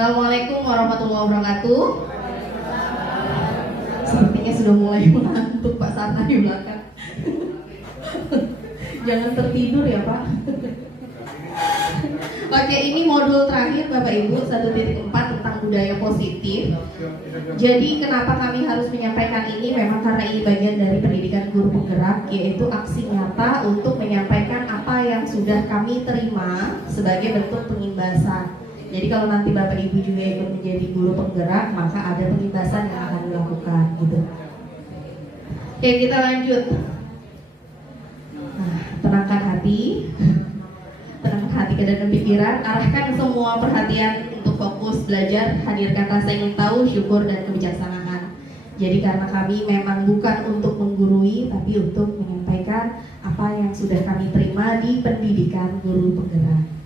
Assalamualaikum warahmatullahi wabarakatuh. Sepertinya sudah mulai mengantuk Pak Sarna di belakang. Jangan tertidur ya Pak. Oke, ini modul terakhir Bapak Ibu 1.4 tentang budaya positif. Jadi kenapa kami harus menyampaikan ini? Memang karena ini bagian dari pendidikan guru penggerak, yaitu aksi nyata untuk menyampaikan apa yang sudah kami terima sebagai bentuk pengimbasan. Jadi kalau nanti Bapak Ibu juga ikut menjadi guru penggerak, maka ada pengimbasan yang akan dilakukan gitu. Oke, kita lanjut. Nah, tenangkan hati. Tenangkan hati dan pikiran, arahkan semua perhatian untuk fokus belajar, hadirkan rasa ingin tahu, syukur, dan kebijaksanaan. Jadi karena kami memang bukan untuk menggurui, tapi untuk menyampaikan apa yang sudah kami terima di pendidikan guru penggerak.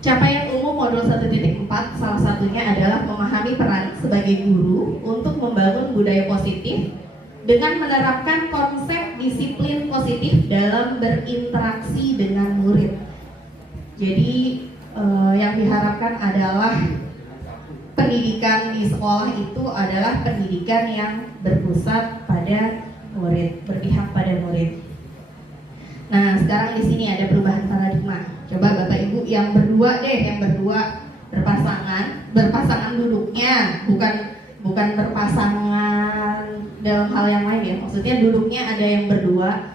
Capaian umum modul 1.4 salah satunya adalah memahami peran sebagai guru untuk membangun budaya positif dengan menerapkan konsep disiplin positif dalam berinteraksi dengan murid. Jadi yang diharapkan adalah pendidikan di sekolah itu adalah pendidikan yang berpusat pada murid, berpihak pada murid. Nah, sekarang di sini ada perubahan paradigma. Coba Bapak Ibu yang berdua berpasangan duduknya, bukan berpasangan dalam hal yang lain ya. Maksudnya duduknya ada yang berdua,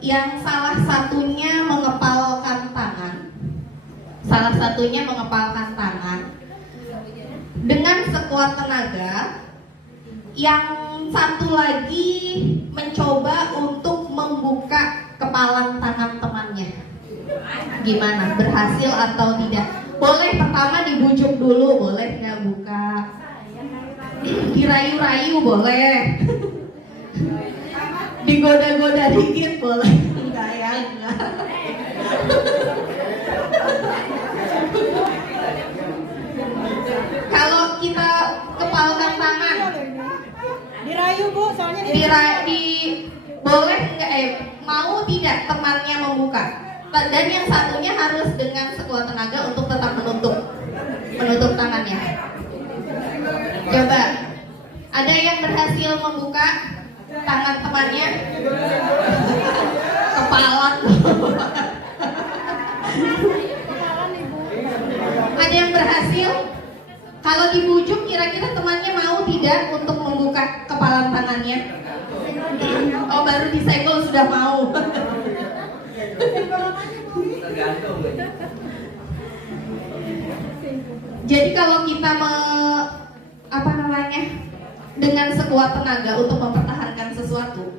yang salah satunya mengepalkan tangan dengan sekuat tenaga, yang satu lagi mencoba untuk membuka kepalan tangan temannya. Gimana? Berhasil atau tidak? Boleh pertama dibujuk dulu, boleh nggak buka? Dirayu-rayu boleh. Digoda-goda dikit boleh. Enggak ya, enggak. Kalau kita kepalkan tangan, dirayu Bu, soalnya boleh nggak? Mau tidak temannya membuka? Dan yang satunya harus dengan sekuat tenaga untuk tetap menutup tangannya. Coba, ada yang berhasil membuka tangan temannya? Kepalan. Ada yang berhasil? Kalau dibujuk, kira-kira temannya mau tidak untuk membuka kepalan tangannya? Oh, baru disenggol sudah mau. Jadi kalau kita dengan sekuat tenaga untuk mempertahankan sesuatu,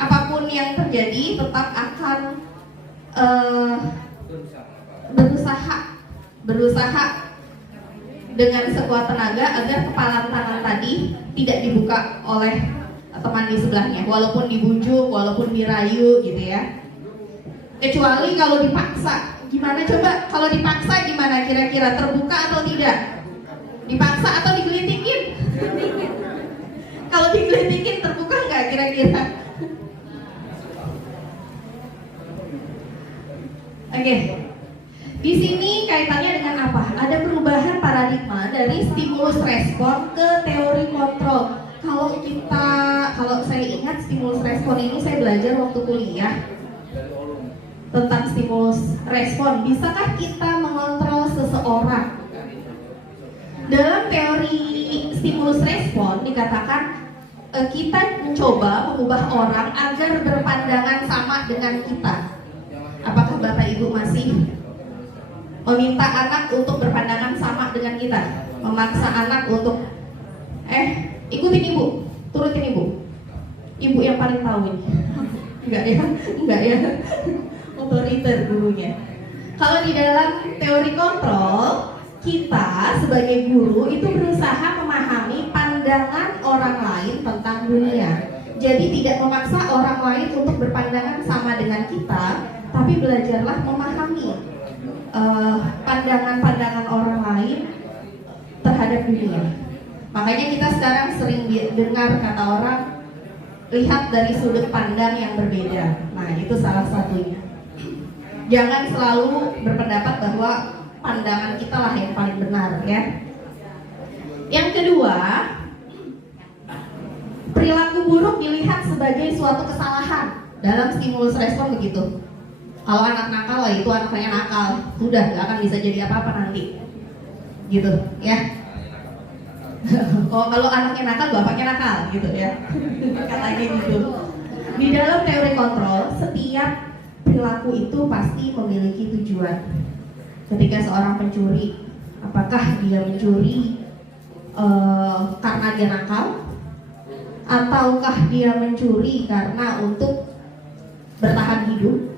apapun yang terjadi tetap akan berusaha dengan sekuat tenaga agar kepalan tangan tadi tidak dibuka oleh teman di sebelahnya, walaupun dibujuk, walaupun dirayu gitu ya. Kecuali kalau dipaksa. Gimana coba? Kalau dipaksa gimana kira-kira? Terbuka atau tidak? Dipaksa atau digelitikin? Kalau digelitikin terbuka nggak kira-kira? Oke. Di sini kaitannya dengan apa? Ada perubahan paradigma dari stimulus respon ke teori kontrol. Kalau saya ingat stimulus respon ini saya belajar waktu kuliah tentang stimulus respon. Bisakah kita mengontrol seseorang? Dalam teori stimulus respon dikatakan kita mencoba mengubah orang agar berpandangan sama dengan kita. Apakah Bapak Ibu masih meminta anak untuk berpandangan sama dengan kita? Memaksa anak untuk ikutin ibu, turutin ibu. Ibu yang paling tahu ini. Enggak ya. Otoriter gurunya. Kalau di dalam teori kontrol, kita sebagai guru itu berusaha memahami pandangan orang lain tentang dunia. Jadi tidak memaksa orang lain untuk berpandangan sama dengan kita, tapi belajarlah memahami pandangan-pandangan orang lain terhadap dunia. Makanya kita sekarang sering dengar kata orang, lihat dari sudut pandang yang berbeda. Nah, itu salah satunya. Jangan selalu berpendapat bahwa pandangan kita lah yang paling benar ya. Yang kedua, perilaku buruk dilihat sebagai suatu kesalahan dalam stimulus respon begitu. Kalau anak nakal, itu anaknya nakal, sudah gak akan bisa jadi apa-apa nanti, gitu ya. Oh, kalau anaknya nakal, bapaknya nakal, gitu ya. Katanya gitu. Di dalam teori kontrol, setiap perilaku itu pasti memiliki tujuan. Ketika seorang pencuri, apakah dia mencuri karena dia nakal, ataukah dia mencuri karena untuk bertahan hidup?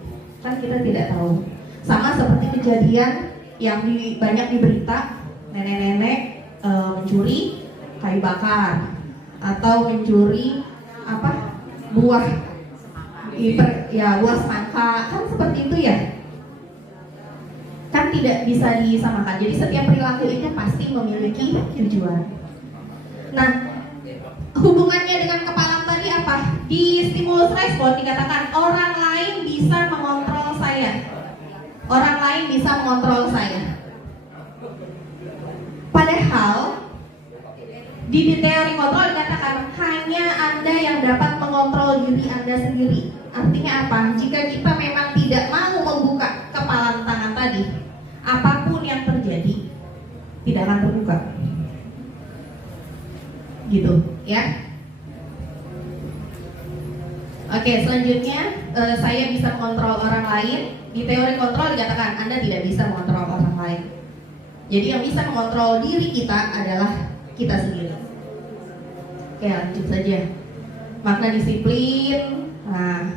Kan kita tidak tahu. Sama seperti kejadian yang banyak di berita, nenek-nenek mencuri kayu bakar atau mencuri buah buah semangka, kan seperti itu ya. Kan tidak bisa disamakan. Jadi setiap perilaku itu pasti memiliki tujuan. Nah, hubungannya dengan kepalang tadi apa? Di stimulus respon dikatakan orang lain bisa mengontrol saya. Orang lain bisa mengontrol saya. Padahal di teori kontrol dikatakan hanya Anda yang dapat mengontrol diri Anda sendiri. Artinya apa? Jika kita memang tidak mau membuka kepalang tangan tadi, apapun yang terjadi tidak akan terbuka. Gitu ya. Oke, selanjutnya saya bisa mengontrol orang lain. Di teori kontrol dikatakan Anda tidak bisa mengontrol orang lain. Jadi yang bisa mengontrol diri kita adalah kita sendiri. Oke, lanjut saja. Makna disiplin. Nah,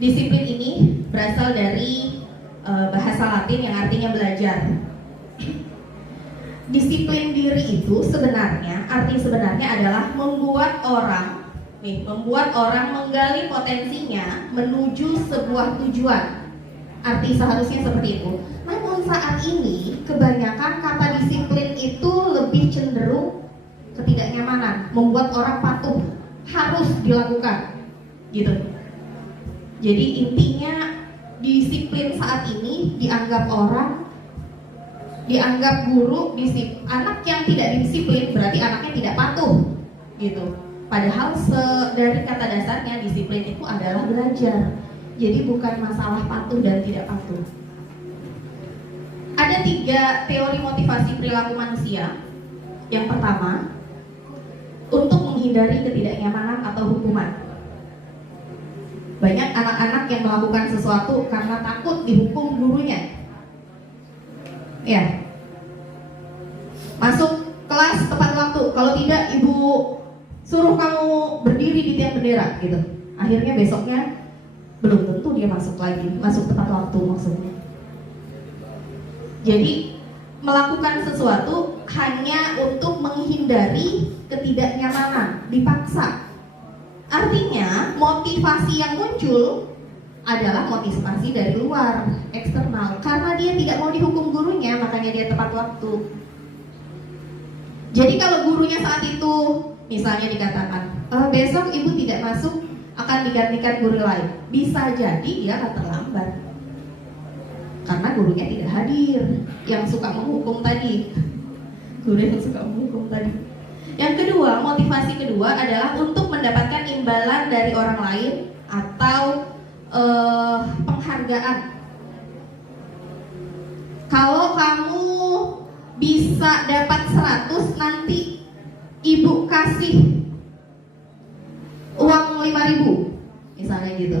disiplin ini berasal dari bahasa Latin yang artinya belajar. Disiplin diri itu arti sebenarnya adalah membuat orang menggali potensinya menuju sebuah tujuan. Arti seharusnya seperti itu. Namun saat ini kebanyakan kata disiplin itu lebih cenderung ketidaknyamanan, membuat orang patuh, harus dilakukan, gitu. Jadi intinya disiplin saat ini dianggap guru, anak yang tidak disiplin berarti anaknya tidak patuh, gitu. Padahal dari kata dasarnya disiplin itu adalah belajar. Jadi bukan masalah patuh dan tidak patuh. Ada 3 teori motivasi perilaku manusia. Yang pertama, untuk menghindari ketidaknyamanan atau hukuman. Banyak anak-anak yang melakukan sesuatu karena takut dihukum gurunya. Ya. Masuk kelas tepat waktu. Kalau tidak, ibu suruh kamu berdiri di tiang bendera, gitu. Akhirnya besoknya belum tentu dia masuk tepat waktu maksudnya. Jadi melakukan sesuatu hanya untuk menghindari ketidaknyamanan, dipaksa. Artinya motivasi yang muncul adalah motivasi dari luar, eksternal. Karena dia tidak mau dihukum gurunya, makanya dia tepat waktu. Jadi kalau gurunya saat itu misalnya dikatakan, besok ibu tidak masuk, akan digantikan guru lain, bisa jadi dia akan terlambat karena gurunya tidak hadir, yang suka menghukum tadi. Guru yang suka menghukum tadi. Yang kedua, motivasi kedua adalah untuk mendapatkan imbalan dari orang lain atau penghargaan. Kalau kamu bisa dapat 100, nanti ibu kasih uang 5.000 misalnya gitu.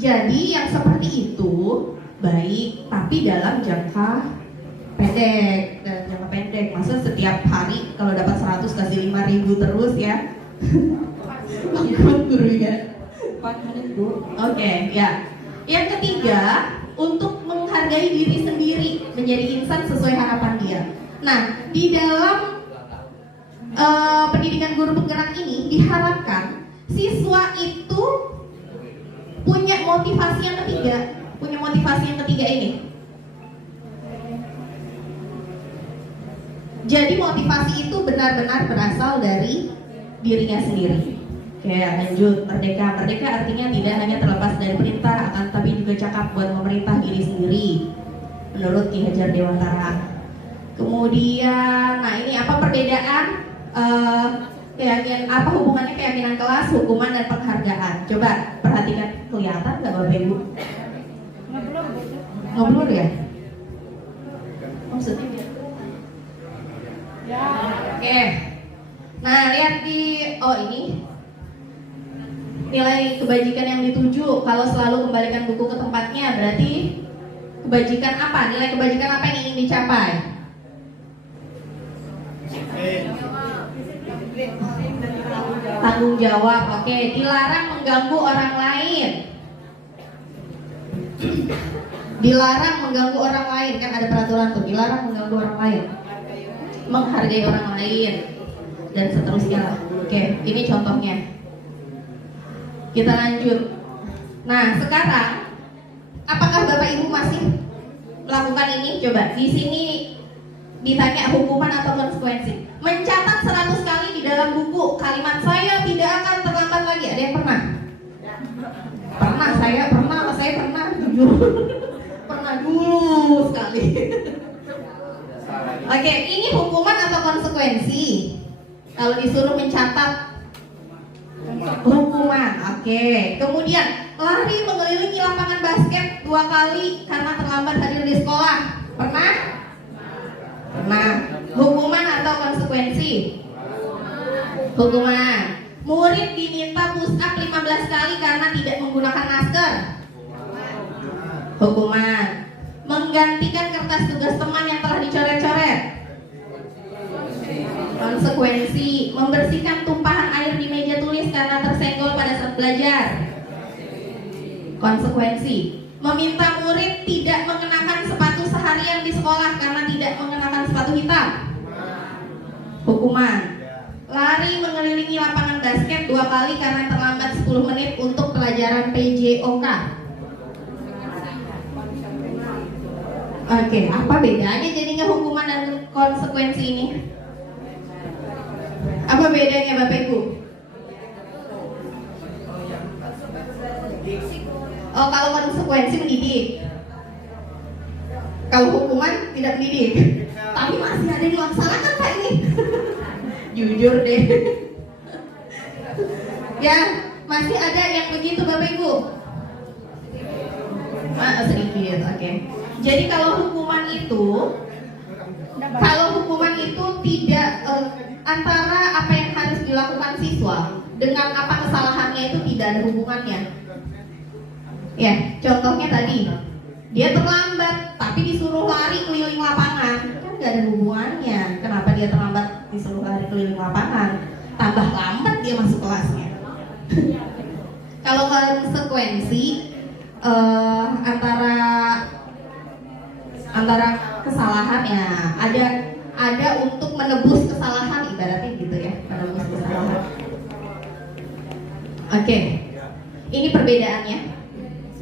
Jadi yang seperti itu baik, tapi dalam jangka pendek. Masa setiap hari kalau dapat 100 kasih 5.000 terus ya? Ikut gurunya. Oke, ya. Yang ketiga, untuk menghargai diri sendiri, menjadi insan sesuai harapan dia. Nah, di dalam pendidikan guru penggerak ini diharapkan siswa itu punya motivasi yang ketiga ini. Jadi motivasi itu benar-benar berasal dari dirinya sendiri. Oke, lanjut. Merdeka artinya tidak hanya terlepas dari perintah, akan tapi juga cakap buat memerintah diri sendiri. menurut Ki Hajar Dewantara. Kemudian, nah ini apa perbedaan keyakinan, apa hubungannya keyakinan kelas, hukuman dan penghargaan? Coba perhatikan, kelihatan nggak Bapak Ibu? Ngeblur ya? Maksudnya? Ya. Oke. Nah, lihat di ini nilai kebajikan yang dituju. Kalau selalu kembalikan buku ke tempatnya, berarti kebajikan apa? Nilai kebajikan apa yang ingin dicapai? Tanggung jawab. Oke. Dilarang mengganggu orang lain. Dilarang mengganggu orang lain, kan ada peraturan tuh, dilarang mengganggu orang lain, menghargai orang lain, dan seterusnya lah. Oke, ini contohnya. Kita lanjut. Nah, sekarang apakah Bapak Ibu masih melakukan ini? Coba di sini ditanya hukuman atau konsekuensi. Mencatat 100 kali di dalam buku kalimat saya tidak akan terlambat lagi. Ada yang pernah? Pernah, saya pernah jujur. Pernah dulu sekali. Oke, ini hukuman atau konsekuensi? Kalau disuruh mencatat hukuman. Oke. Kemudian lari mengelilingi lapangan basket 2 kali karena terlambat hadir di sekolah. Pernah? Pernah. Hukuman atau konsekuensi? Hukuman. Murid diminta push up 15 kali karena tidak menggunakan masker. Hukuman. Menggantikan kertas tugas teman yang telah dicoret-coret. Konsekuensi. Membersihkan tumpahan air di meja tulis karena tersenggol pada saat belajar. Konsekuensi. Meminta murid tidak mengenakan sepatu seharian di sekolah karena tidak mengenakan sepatu hitam. Hukuman. Lari mengelilingi lapangan basket 2 kali karena terlambat 10 menit untuk pelajaran PJOK. Oke, apa bedanya jadinya hukuman dan konsekuensi ini? Apa bedanya Bapak Ibu? Oh, kalau konsekuensi mendidik. Kalau hukuman tidak mendidik. Tapi masih ada yang dilaksanakan Pak ini. Jujur deh. Ya, masih ada yang begitu Bapak Ibu. Sedikit, oke. Jadi kalau hukuman itu tidak antara apa yang harus dilakukan siswa dengan apa kesalahannya itu tidak ada hubungannya. Ya, contohnya tadi dia terlambat tapi disuruh lari keliling lapangan, kan nggak ada hubungannya. Kenapa dia terlambat disuruh lari keliling lapangan? Tambah lambat dia masuk kelasnya. Kalau konsekuensi antara kesalahan ya ada untuk menebus kesalahan, ibaratnya gitu ya, menebus kesalahan. Oke. Ini perbedaannya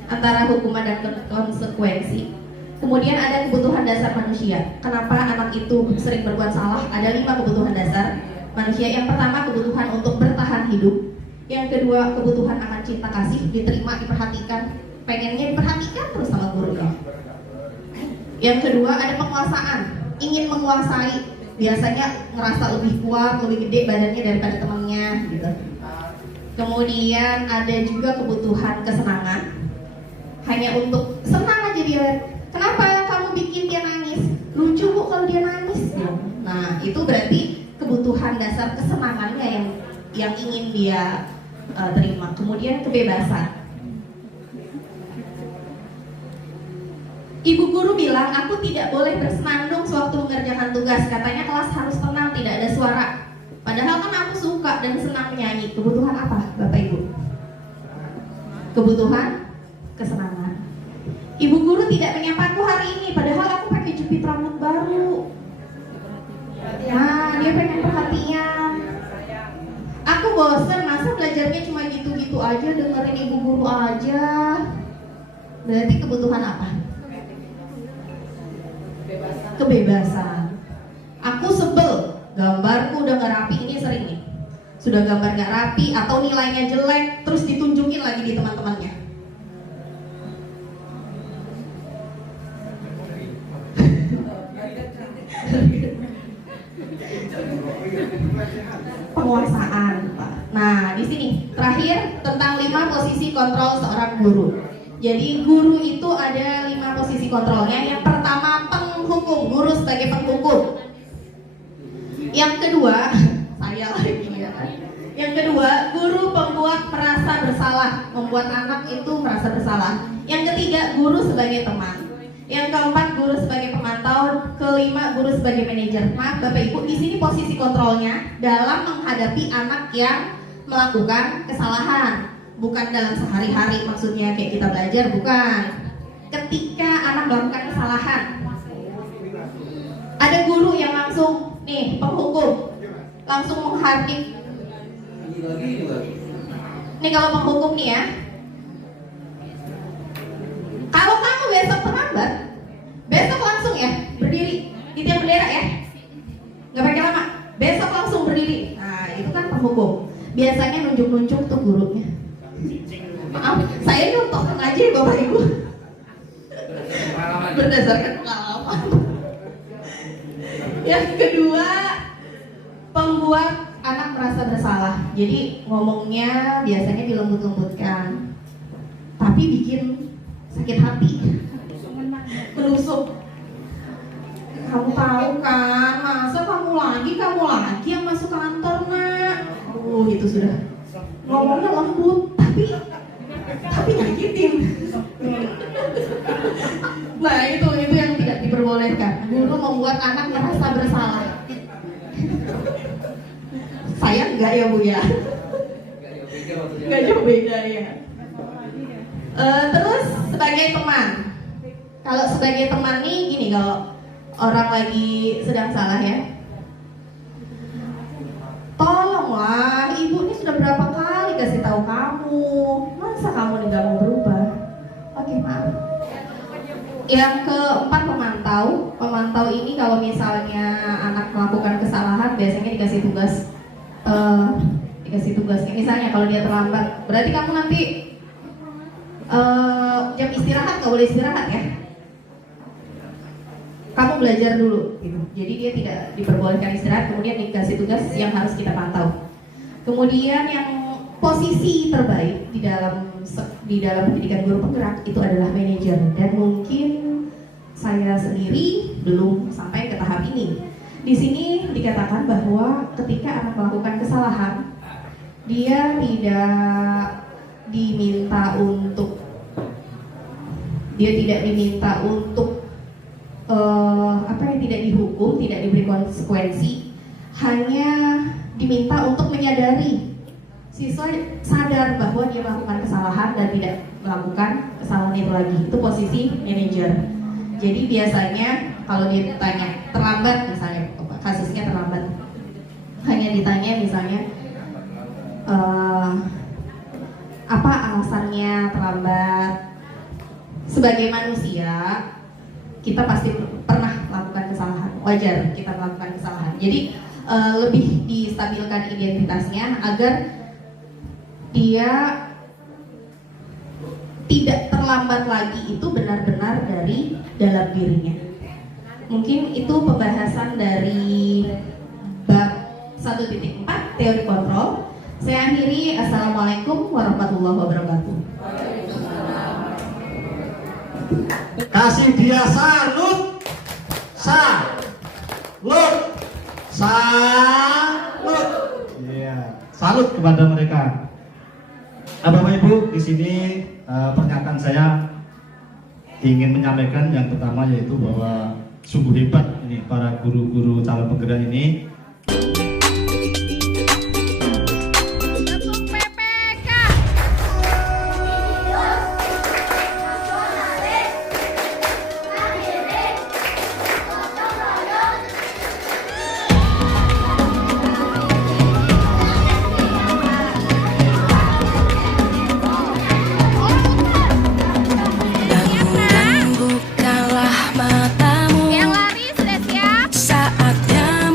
antara hukuman dan konsekuensi. Kemudian ada kebutuhan dasar manusia. Kenapa anak itu sering berbuat salah? Ada 5 kebutuhan dasar manusia. Yang pertama, kebutuhan untuk bertahan hidup. Yang kedua, kebutuhan akan cinta kasih, diterima, diperhatikan, pengennya diperhatikan terus sama gurunya. Yang kedua, ada penguasaan, ingin menguasai, biasanya ngerasa lebih kuat, lebih gede badannya daripada temannya gitu. Kemudian ada juga kebutuhan kesenangan, hanya untuk senang aja dia. Kenapa kamu bikin dia nangis? Lucu bu kalau dia nangis. Nah, itu berarti kebutuhan dasar kesenangannya yang ingin dia terima. Kemudian kebebasan. Ibu guru bilang, aku tidak boleh bersenandung sewaktu mengerjakan tugas. Katanya kelas harus tenang, tidak ada suara. Padahal kan aku suka dan senang menyanyi. Kebutuhan apa, Bapak Ibu? Kebutuhan kesenangan. Ibu guru tidak menyapaku hari ini, padahal aku pakai jepit rambut baru. Nah, dia pengen perhatian. Aku bosen, masa belajarnya cuma gitu-gitu aja, dengerin ibu guru aja. Berarti kebutuhan apa? Kebebasan. Aku sebel, gambarku udah gak rapi, ini sering nih. Sudah gambar gak rapi atau nilainya jelek, terus ditunjukin lagi di teman-temannya. penguasaan, Pak. Nah, di sini terakhir tentang 5 posisi kontrol seorang guru. Jadi guru itu ada 5 posisi kontrolnya. Yang pertama penghukum, guru sebagai penghukum. Yang kedua, saya lagi ya. Yang kedua, guru pembuat merasa bersalah, membuat anak itu merasa bersalah. Yang ketiga, guru sebagai teman. Yang keempat, guru sebagai pemantau. Kelima, guru sebagai manajer. Maaf Bapak Ibu, di sini posisi kontrolnya dalam menghadapi anak yang melakukan kesalahan. Bukan dalam sehari-hari maksudnya kayak kita belajar, bukan. Ketika anak melakukan kesalahan, ada guru yang langsung nih penghukum, langsung menghakim. Nih kalau penghukum nih ya, kalau kamu besok terlambat, besok langsung ya berdiri di tiang bendera ya, nggak pakai lama, besok langsung berdiri. Nah itu kan penghukum. Biasanya nunjuk-nunjuk tuh gurunya. Maaf, saya nyontohkan aja ya Bapak Ibu. Berdasarkan pengalaman. Yang kedua, pembuat anak merasa bersalah. Jadi ngomongnya biasanya dilembut-lembutkan, tapi bikin sakit hati, menusuk. Kamu tahu kan, masa kamu lagi yang masuk kantor nak. Itu sudah ngomongnya lembut, tapi nyakitin. Nah itu yang tidak diperbolehkan. Guru membuat anak merasa bersalah. Saya enggak ya Bu ya. Enggak jauh beda ya. Terus sebagai teman. Kalau sebagai teman nih gini, kalau orang lagi sedang salah ya, tolonglah, ibu ini sudah berapa kali kasih tahu kamu, masa kamu nih gak mau berubah? Oke maaf. Yang keempat, pemantau ini kalau misalnya anak melakukan kesalahan biasanya dikasih tugasnya. Misalnya kalau dia terlambat, berarti kamu nanti jam istirahat gak boleh istirahat ya. Kamu belajar dulu gitu. Jadi dia tidak diperbolehkan istirahat, kemudian dikasih tugas yang harus kita pantau. Kemudian yang posisi terbaik di dalam pendidikan guru penggerak itu adalah manajer, dan mungkin saya sendiri belum sampai ke tahap ini. Di sini dikatakan bahwa ketika anak melakukan kesalahan, dia tidak diminta untuk tidak dihukum, tidak diberi konsekuensi, hanya diminta untuk menyadari siswa sadar bahwa dia melakukan kesalahan dan tidak melakukan kesalahan itu lagi. Itu posisi manajer. Jadi biasanya kalau dia ditanya terlambat, misalnya kasusnya terlambat, hanya ditanya misalnya apa alasannya terlambat. Sebagai manusia kita pasti pernah melakukan kesalahan, wajar kita melakukan kesalahan. Jadi lebih distabilkan identitasnya agar dia tidak terlambat lagi, itu benar-benar dari dalam dirinya. Mungkin itu pembahasan dari bab 1.4 teori kontrol. Saya akhiri, assalamualaikum warahmatullahi wabarakatuh. Kasih dia salut. Iya, salut kepada mereka. Nah, Bapak Ibu, di sini pernyataan saya ingin menyampaikan yang pertama, yaitu bahwa sungguh hebat ini para guru-guru calon penggerak ini. Bukalah matamu. Yang lari sudah siap. Saatnya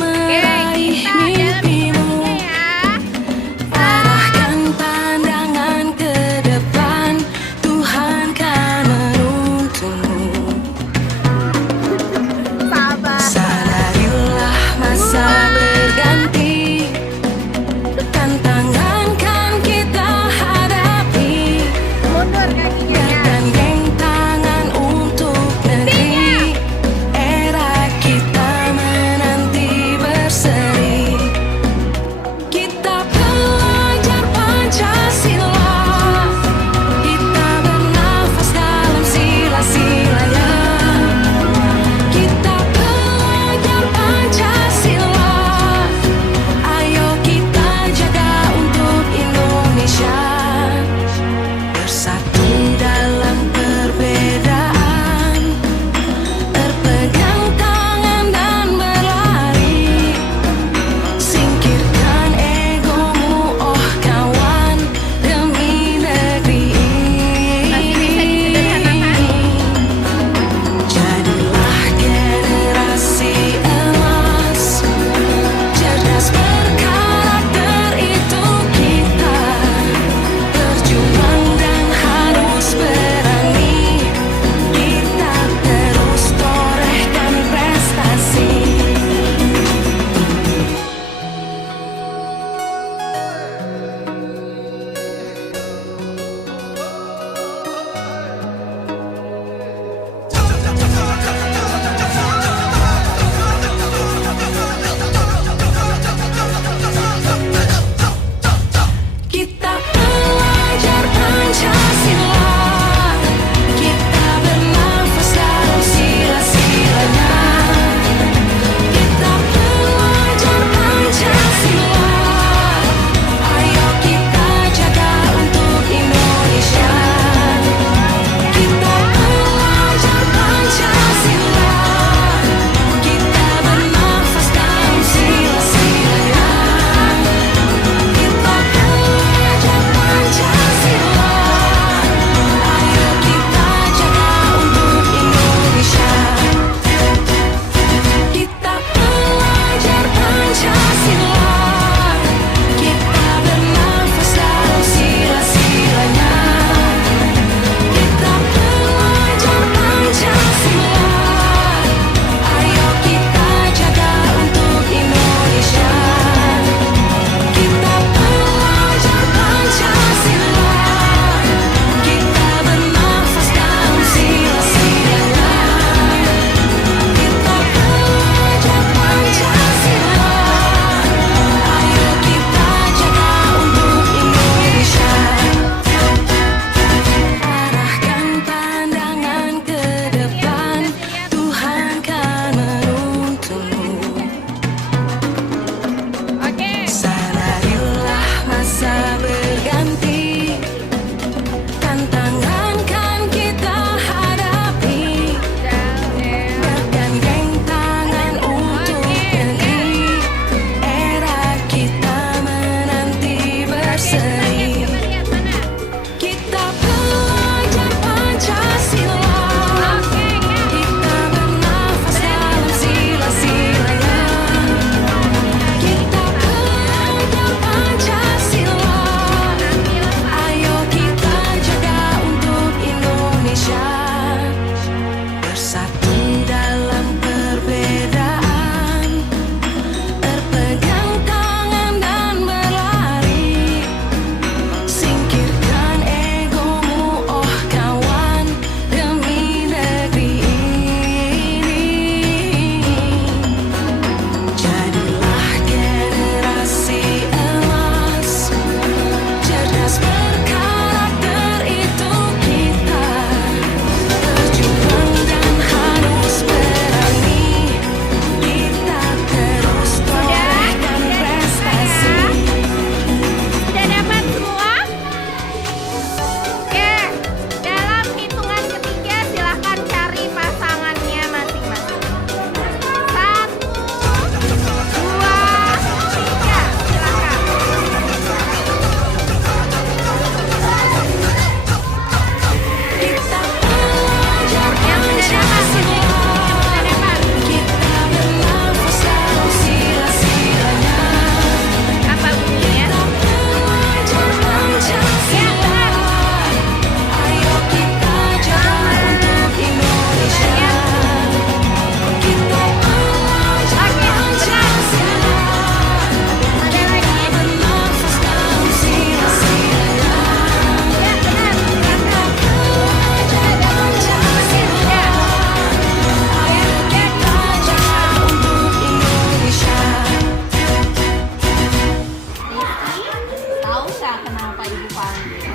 kenapa Ibu panggil?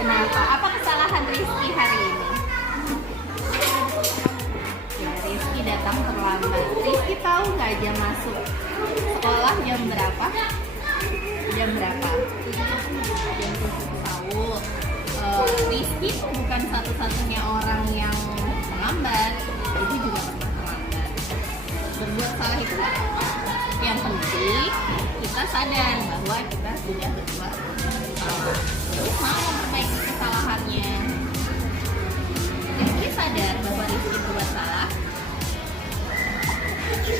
Kenapa? Apa kesalahan Rizky hari ini? Ya, Rizky datang terlambat. Rizky tahu nggak jam masuk sekolah jam berapa? Jam berapa? Jam 7 tahu. Rizky bukan satu-satunya orang yang terlambat. Ibu juga pernah terlambat. Berbuat salah itu nggak apa. Yang penting kita sadar bahwa kita sudah berbuat salah. Terus mau memperbaiki kesalahannya. Rizky sadar bahwa Rizky berbuat salah. Oke,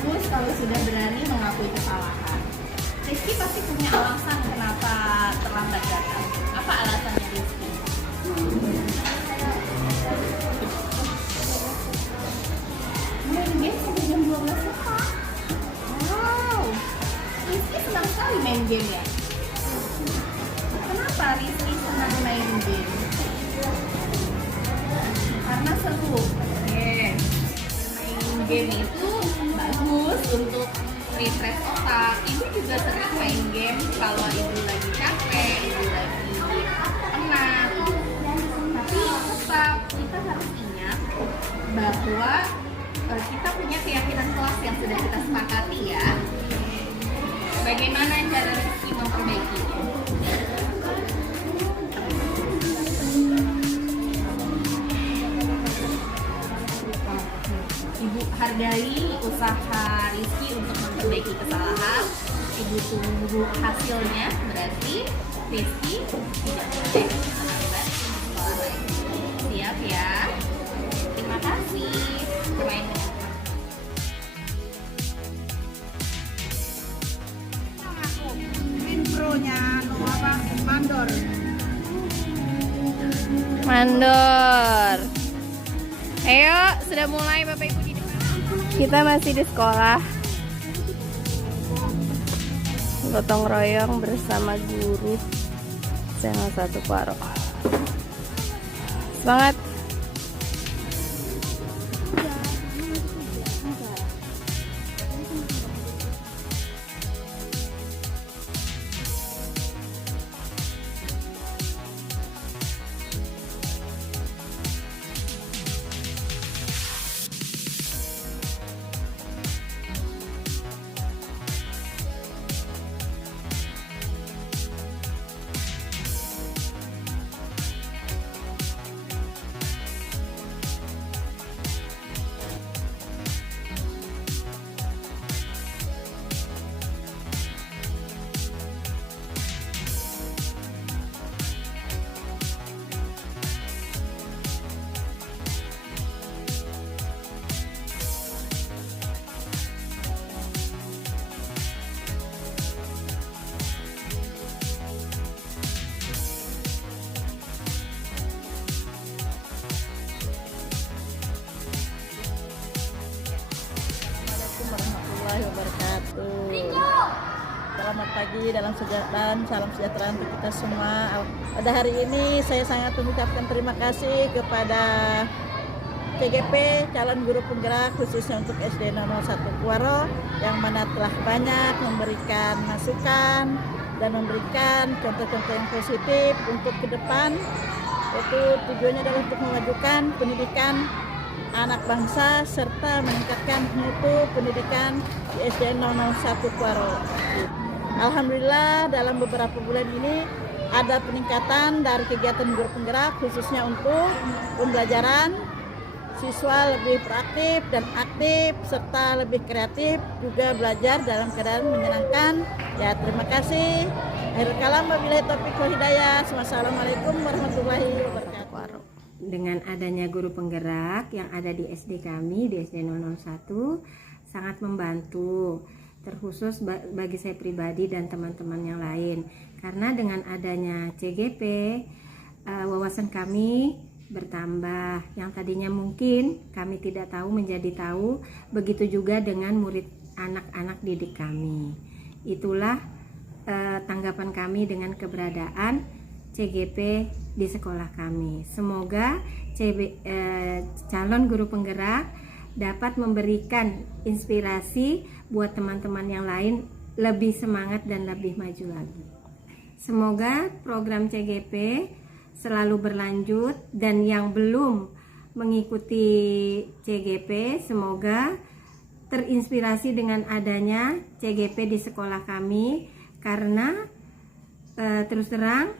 bagus kalau sudah berani mengakui kesalahan. Rizky pasti punya alasan kenapa terlambat datang. Apa alasannya Rizky? Main game sampai jam 12 suka. Wow, Rizky senang sekali main game ya. Kenapa Rizky senang main game? Karena seru. Oke, main game itu bagus untuk refresh otak. Ibu juga sering main game kalau ibu lagi capek, ibu lagi penat. Tapi tetap kita harus ingat bahwa kita punya keyakinan kelas yang sudah kita sepakati ya. Bagaimana cara Rizky memperbaikinya? Ibu hargai usaha Rizky untuk memperbaiki kesalahan. Ibu tunggu hasilnya, berarti Rizky tidak boleh terlambat sekolah lagi. Siap ya? Terima kasih. Bermain dengan Pro-nya apa? Mandor. Mandor. Ayo, sudah mulai Bapak Ibu di depan. Kita masih di sekolah. Gotong royong bersama guru SMA 1 Kuaro. Semangat. Warahmatullahi wabarakatuh. Selamat pagi, salam sejahtera untuk kita semua. Pada hari ini saya sangat mengucapkan terima kasih kepada CGP calon guru penggerak khususnya untuk SD 001 Kuaro yang mana telah banyak memberikan masukan dan memberikan contoh-contoh yang positif untuk ke depan. Itu tujuannya adalah untuk memajukan pendidikan anak bangsa serta meningkatkan mutu pendidikan di SD 001 Kuaro. Alhamdulillah dalam beberapa bulan ini ada peningkatan dari kegiatan guru penggerak khususnya untuk pembelajaran siswa lebih proaktif dan aktif serta lebih kreatif, juga belajar dalam keadaan menyenangkan. Ya, terima kasih. Akhirul kalam, wabillahi taufiq wal hidayah. Wassalamualaikum warahmatullahi wabarakatuh. Dengan adanya guru penggerak yang ada di SD kami, di SD 001, sangat membantu, terkhusus bagi saya pribadi dan teman-teman yang lain. Karena dengan adanya CGP, wawasan kami bertambah. Yang tadinya mungkin kami tidak tahu menjadi tahu, begitu juga dengan murid anak-anak didik kami. Itulah tanggapan kami dengan keberadaan CGP di sekolah kami. Semoga calon guru penggerak dapat memberikan inspirasi buat teman-teman yang lain lebih semangat dan lebih maju lagi. Semoga program CGP selalu berlanjut, dan yang belum mengikuti CGP semoga terinspirasi dengan adanya CGP di sekolah kami, karena terus terang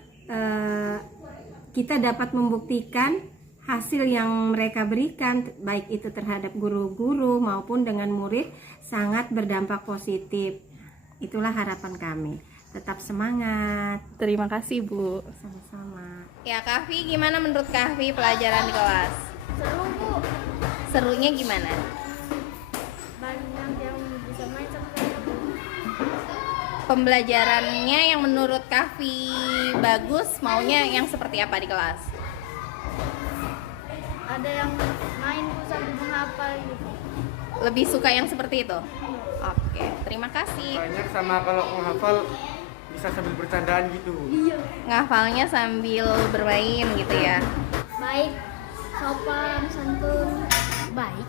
kita dapat membuktikan hasil yang mereka berikan, baik itu terhadap guru-guru maupun dengan murid, sangat berdampak positif. Itulah harapan kami. Tetap semangat. Terima kasih Bu. Sama-sama. Ya Kahfi, gimana menurut Kahfi pelajaran di kelas? Seru Bu, Serunya gimana? banyak yang bisa main sama saya Bu. Pembelajarannya yang menurut Kahfi bagus, maunya yang seperti apa di kelas? Ada yang main Bu sambil menghafal gitu. Lebih suka yang seperti itu? Oke, terima kasih. Banyak sama kalau menghafal bisa sambil bercandaan gitu. Ngafalnya sambil bermain gitu ya. Baik, sopan, santun, baik.